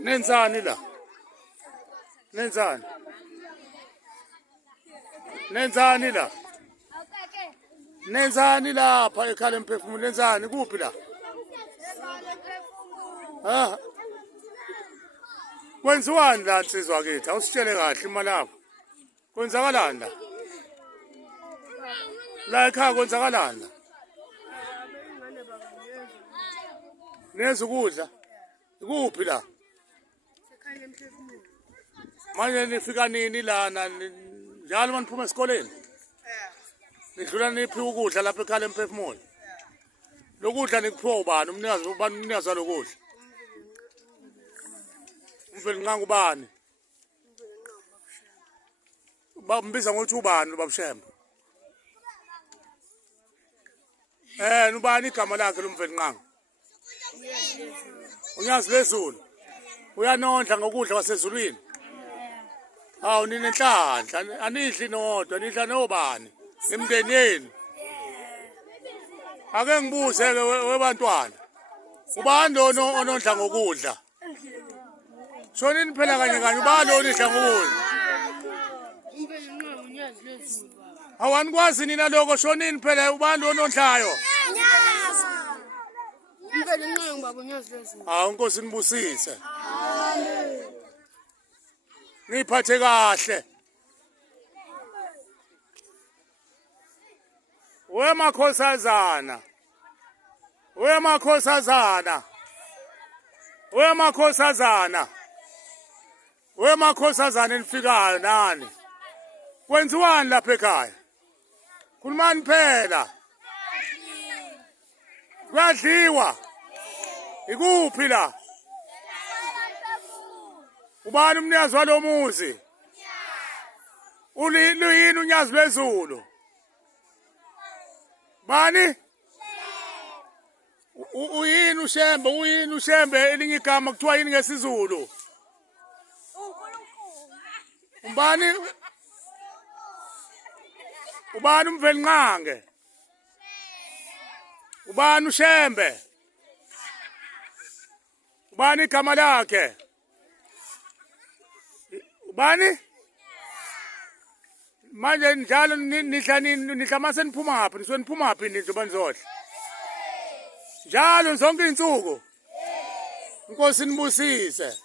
Nenzani la? Nenzani? Nenzani la? Nenzani lapha ekhaya emphefumulo nenzani kuphi la? Ha? Kwenziwani la nsizwa kithi? Awusitshele kahle imali lapho. Kwenzakalani la? La ekhaya kwenzakalani la? Neza ukudla? Kuphi la? Manje nifika nini lana njalo maniphuma esikoleni? Nidlula niphi ukudla lapha ekhaya emphefumulo? Lokudla nikuphiwa ubani? Umnikazi walokudla? Umfelinqanga ubani? Bambiza ngokuthi ubani uBabshembe? Ubani igama lakhe lomfelinqanga? Unyazi lezulu. Uyanondla ngokudla kwasezulwini. Hawu ninenhlanhla, anidli nodwa, nidla nobani? Emndeni yenu. Ake ngibuze ke webantwana. Ubani lo onondla ngokudla? Shonini phela kanye kanye ubani lo onidla ngokudla? Awanikwazi nina lokho shonini phela ubani lo onondlayo? Hawu Nkosi nibusise. Niphathe kahle. Wemakhosazana. Wemakhosazana. Wemakhosazana. Wemakhosazana nifikayo nani? Kwenziwani lapha ekhaya? Khulumani phela. Kuyadliwa. Ikuphi la? Ubani umnikazi walomuzi? Uyini unyazi lwezulu? Bani? Uyini uShembe? Uyini uShembe elinye igama kuthiwa yini ngesizulu? Ubani? Ubani umfelinqange? Ubani uShembe? Ubani igama lakhe? Ubani? Manje njalo nidla mase niphuma ngaphi? Nisuke niphuma ngaphi njengoba nizodla? Njalo zonke insuku? Inkosi nibusise.